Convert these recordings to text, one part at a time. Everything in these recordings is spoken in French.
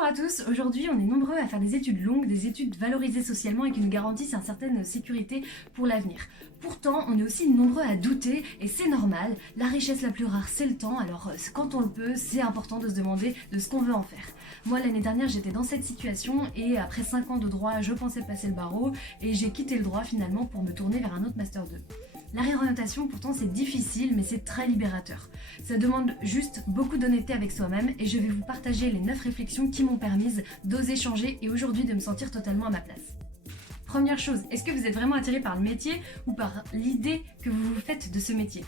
Bonjour à tous, aujourd'hui on est nombreux à faire des études longues, des études valorisées socialement et qui nous garantissent une certaine sécurité pour l'avenir. Pourtant, on est aussi nombreux à douter et c'est normal, la richesse la plus rare c'est le temps, alors quand on le peut, c'est important de se demander de ce qu'on veut en faire. Moi l'année dernière j'étais dans cette situation et après 5 ans de droit je pensais passer le barreau et j'ai quitté le droit finalement pour me tourner vers un autre Master 2. La réorientation pourtant c'est difficile mais c'est très libérateur. Ça demande juste beaucoup d'honnêteté avec soi-même et je vais vous partager les 9 réflexions qui m'ont permise d'oser changer et aujourd'hui de me sentir totalement à ma place. Première chose, est-ce que vous êtes vraiment attiré par le métier ou par l'idée que vous vous faites de ce métier ?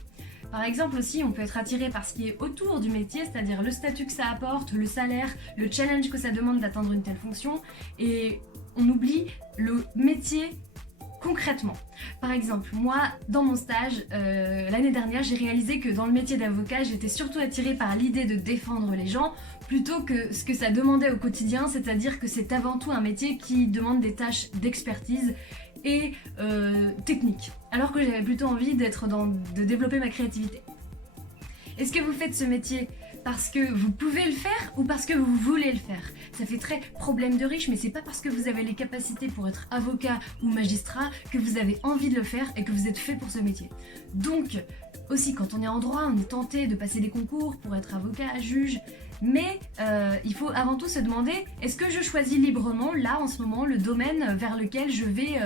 Par exemple aussi, on peut être attiré par ce qui est autour du métier, c'est-à-dire le statut que ça apporte, le salaire, le challenge que ça demande d'atteindre une telle fonction et on oublie le métier concrètement. Par exemple, moi, dans mon stage, l'année dernière, j'ai réalisé que dans le métier d'avocat, j'étais surtout attirée par l'idée de défendre les gens plutôt que ce que ça demandait au quotidien, c'est-à-dire que c'est avant tout un métier qui demande des tâches d'expertise et technique, alors que j'avais plutôt envie de développer ma créativité. Est-ce que vous faites ce métier parce que vous pouvez le faire ou parce que vous voulez le faire? Ça fait très problème de riche, mais c'est pas parce que vous avez les capacités pour être avocat ou magistrat que vous avez envie de le faire et que vous êtes fait pour ce métier. Donc, aussi quand on est en droit, on est tenté de passer des concours pour être avocat, juge, mais il faut avant tout se demander, est-ce que je choisis librement, là en ce moment, le domaine vers lequel je vais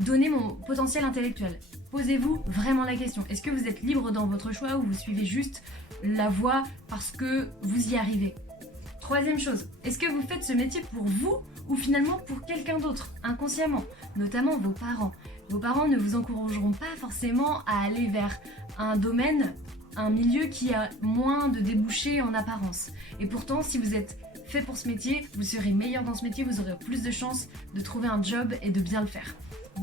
donner mon potentiel intellectuel? Posez-vous vraiment la question. Est-ce que vous êtes libre dans votre choix ou vous suivez juste la voie parce que vous y arrivez? Troisième chose, est-ce que vous faites ce métier pour vous ou finalement pour quelqu'un d'autre, inconsciemment, notamment vos parents? Vos parents ne vous encourageront pas forcément à aller vers un domaine, un milieu qui a moins de débouchés en apparence. Et pourtant, si vous êtes fait pour ce métier, vous serez meilleur dans ce métier, vous aurez plus de chances de trouver un job et de bien le faire.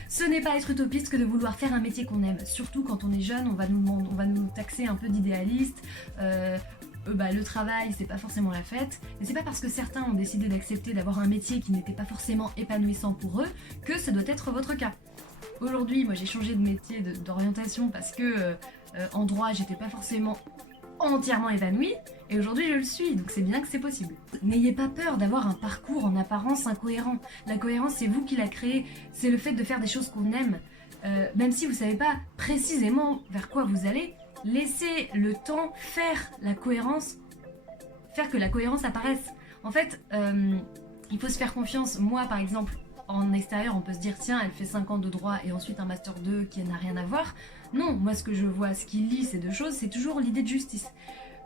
Ce n'est pas être utopiste que de vouloir faire un métier qu'on aime, surtout quand on est jeune, on va nous taxer un peu d'idéaliste. Le travail c'est pas forcément la fête, mais c'est pas parce que certains ont décidé d'accepter d'avoir un métier qui n'était pas forcément épanouissant pour eux que ça doit être votre cas. Aujourd'hui, moi j'ai changé de métier d'orientation parce que en droit j'étais pas forcément entièrement épanouie et aujourd'hui je le suis, donc c'est bien que c'est possible. N'ayez pas peur d'avoir un parcours en apparence incohérent. La cohérence c'est vous qui la créez, c'est le fait de faire des choses qu'on aime. Même si vous savez pas précisément vers quoi vous allez, laissez le temps faire la cohérence, faire que la cohérence apparaisse. En fait, il faut se faire confiance. Moi par exemple, en extérieur on peut se dire tiens elle fait 5 ans de droit et ensuite un master 2 qui n'a rien à voir. Non, moi ce que je vois, ce qui lie ces deux choses, c'est toujours l'idée de justice.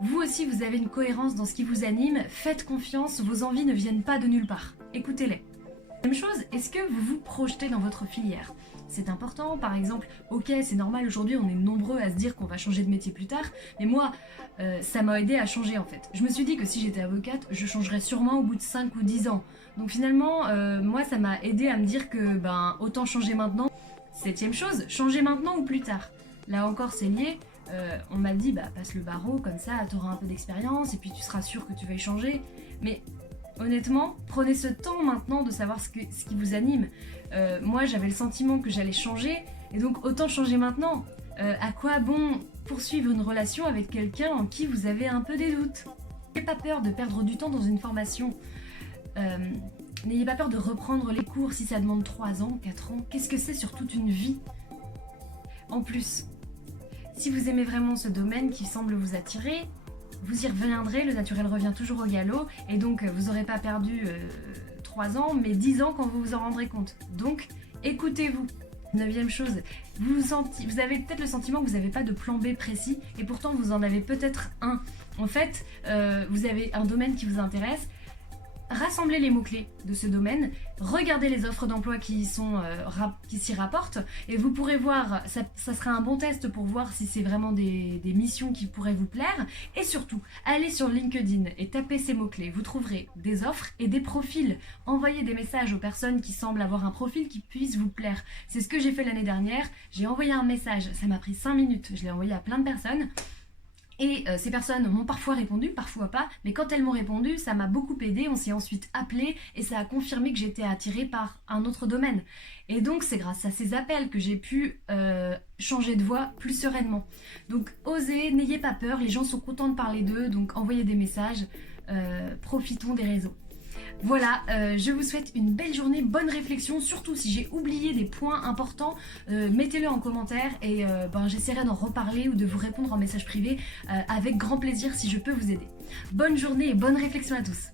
Vous aussi vous avez une cohérence dans ce qui vous anime, faites confiance, vos envies ne viennent pas de nulle part, écoutez-les. Même chose, est-ce que vous vous projetez dans votre filière? C'est important, par exemple, ok c'est normal, aujourd'hui on est nombreux à se dire qu'on va changer de métier plus tard, mais moi ça m'a aidé à changer en fait. Je me suis dit que si j'étais avocate, je changerais sûrement au bout de 5 ou 10 ans. Donc finalement, moi ça m'a aidé à me dire que autant changer maintenant. Septième chose, changer maintenant ou plus tard. Là encore c'est lié, on m'a dit passe le barreau, comme ça t'auras un peu d'expérience et puis tu seras sûr que tu vas y changer. Mais honnêtement, prenez ce temps maintenant de savoir ce qui vous anime. Moi j'avais le sentiment que j'allais changer et donc autant changer maintenant. À quoi bon poursuivre une relation avec quelqu'un en qui vous avez un peu des doutes? N'ayez pas peur de perdre du temps dans une formation. N'ayez pas peur de reprendre les cours si ça demande 3 ans, 4 ans. Qu'est-ce que c'est sur toute une vie? En plus, si vous aimez vraiment ce domaine qui semble vous attirer, vous y reviendrez, le naturel revient toujours au galop, et donc vous n'aurez pas perdu 3 ans, mais 10 ans quand vous vous en rendrez compte. Donc, écoutez-vous. 9e chose, vous avez peut-être le sentiment que vous n'avez pas de plan B précis, et pourtant vous en avez peut-être un. En fait, vous avez un domaine qui vous intéresse, rassemblez les mots-clés de ce domaine, regardez les offres d'emploi qui s'y rapportent et vous pourrez voir, ça sera un bon test pour voir si c'est vraiment des missions qui pourraient vous plaire. Et surtout, allez sur LinkedIn et tapez ces mots-clés, vous trouverez des offres et des profils. Envoyez des messages aux personnes qui semblent avoir un profil qui puisse vous plaire. C'est ce que j'ai fait l'année dernière, j'ai envoyé un message, ça m'a pris 5 minutes, je l'ai envoyé à plein de personnes. Et ces personnes m'ont parfois répondu, parfois pas, mais quand elles m'ont répondu, ça m'a beaucoup aidé, on s'est ensuite appelé et ça a confirmé que j'étais attirée par un autre domaine. Et donc c'est grâce à ces appels que j'ai pu changer de voie plus sereinement. Donc osez, n'ayez pas peur, les gens sont contents de parler d'eux, donc envoyez des messages, profitons des réseaux. Voilà, je vous souhaite une belle journée, bonne réflexion, surtout si j'ai oublié des points importants, mettez-le en commentaire et j'essaierai d'en reparler ou de vous répondre en message privé avec grand plaisir si je peux vous aider. Bonne journée et bonne réflexion à tous.